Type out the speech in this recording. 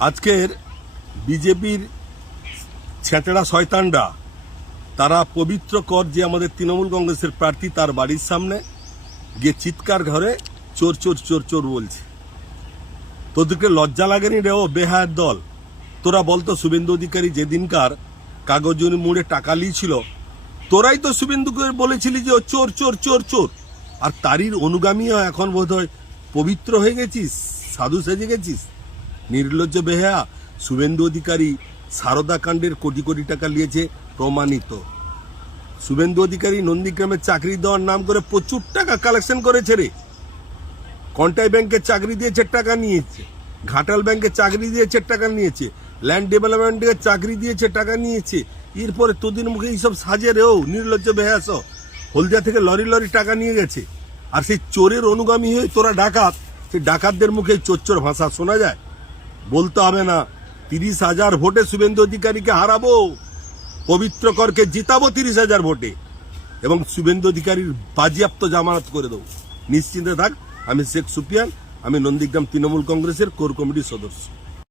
আজকের বিজেপির ছেঁচড়া শয়তানরা তারা পবিত্র কর যে আমাদের তৃণমূল কংগ্রেসের প্রার্থী তার বাড়ির সামনে গিয়ে চিৎকার ঘরে চোর চোর চোর চোর বলছে। তোদেরকে লজ্জা লাগেনি রে? ও বেহায়ের দল, তোরা বলতো শুভেন্দু অধিকারী যেদিনকার কাগজ মুড়ে টাকা নিয়েছিল, তোরাই তো শুভেন্দুকে বলেছিলি যে ও চোর চোর চোর চোর। আর তারই অনুগামীও এখন বোধহয় পবিত্র হয়ে গেছিস, সাধু সেজে গেছিস। নির্লজ্জ বেহায়া। শুভেন্দু অধিকারী সারদা কাণ্ডের কোটি কোটি টাকা নিয়েছে, প্রমাণিত। শুভেন্দু অধিকারী নন্দীগ্রামের চাকরি দেওয়ার নাম করে প্রচুর টাকা কালেকশন করেছে রে। কন্টাই ব্যাংকে চাকরি দিয়েছে, টাকা নিয়েছে। ঘাটাল ব্যাংকে চাকরি দিয়েছে, টাকা নিয়েছে। ল্যান্ড ডেভেলপমেন্টে চাকরি দিয়েছে, টাকা নিয়েছে। এরপরে তোদের মুখে এইসব সাজে রেও নির্লজ্জ বেহাস। হলদিয়া থেকে লরি লরি টাকা নিয়ে গেছে। আর সেই চোরের অনুগামী হয়ে তোরা ডাকাত, সেই ডাকাতদের মুখে চোর ভাষা শোনা যায়। বলতে হবে না 30,000 ভোটে শুভেন্দু অধিকারীকে হারাবো, পবিত্র করকে জিতাবো 30,000 ভোটে, এবং শুভেন্দু অধিকারীর বাজেয়াপ্ত জামানত করে দেবো। নিশ্চিন্তে থাক। আমি শেখ সুফিয়ান, আমি নন্দীগ্রাম তৃণমূল কংগ্রেসের কোর কমিটির সদস্য।